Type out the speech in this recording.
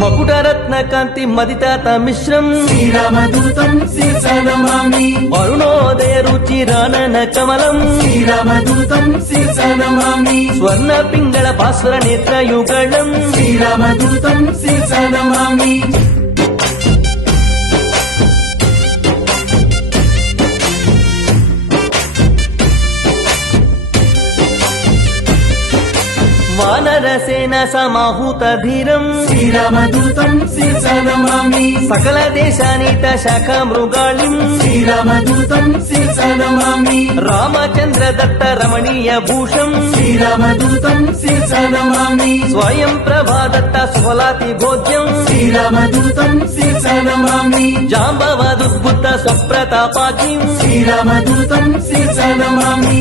మకుటరత్న కాంతి మదితాత మిశ్రం శ్రీరామదూతం శిరసా నమామి అరుణోదయ రుచిరానన కమలం శ్రీరామదూతం శిరసా నమామి స్వర్ణ పింగళ భాస్వర నేత్ర యుగళం శ్రీరామదూతం శిరసా నమామి వానరసేన సమాహూత ధీరం శ్రీరామదూతం శిరసా నమామి సకల దేశానీత శాఖ మృగాళిం శ్రీరామదూతం శిరసా నమామి రామచంద్ర దత్త రమణీయ భూషం శ్రీరామదూతం శిరసా నమామి స్వయం ప్రభాదత్త సుఫలాతి భోజ్యం శ్రీరామదూతం శిరసా నమామి జాంబవదుద్భుత స్వప్రతాపాకిం శ్రీరామదూతం శిరసా నమామి